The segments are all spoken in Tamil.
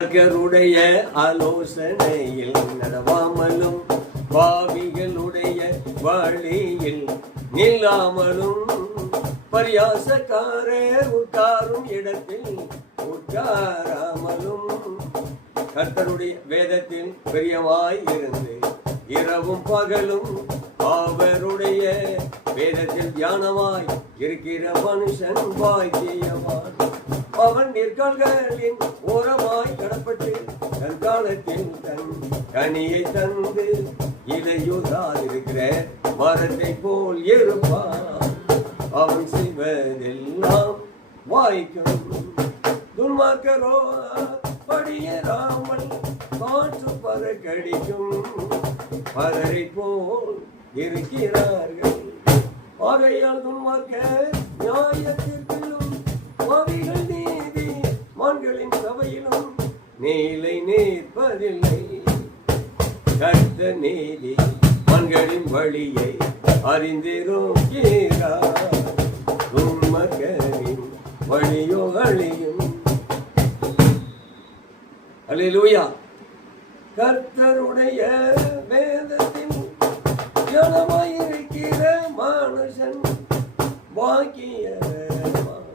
கருடைய ஆலோசனையில் நடவாமலும் பாவிகளுடைய வழியில் நில்லாமலும் பரியாசக்காரர் உட்காரும் இடத்தில் உட்காராமலும் கர்த்தருடைய வேதத்தில் பிரியமாய் இருந்து இரவும் பகலும் அவருடைய வேதத்தில் தியானமாய் இருக்கிற மனுஷன் பாக்கியவான். அவன் நெற்கால்களின் ஓரமாய் கடப்பட்டு தன் காலத்தில் தன் கனியை தந்து இலையுதாதிருக்கிற மரத்தை போல் இருப்பான். அவன் செய்வதெல்லாம் வாய்க்கும். துன்மார்க்கரோ படியேறாமல் காற்று பறக்கடிக்கும் பறரை போல் இருக்கிறார்கள். ஆகையால் துன்மார்க்க நியாயத்திற்கும் பாவிகள் நீதி மான்களின் சபையிலும் நீலை நிற்பதில்லை. கர்த்தர் நீதி மான்களின் வழியை அறிந்திருக்கிறார். துன்மார்க்கரின் வழியோ அழியும். அல்லேலூயா. கர்த்தருடைய வேதத்தின் ஞானமாயிருக்கிற மனுஷன் பாக்கியவான்.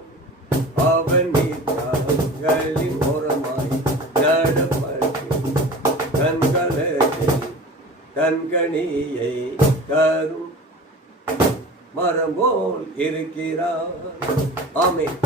அவன் நீர்களின் ஓரமாய் நடப்பட்டு தன் களத்தில் தன் கனியை தரும் மரம் போல் இருக்கிறார். ஆமென்.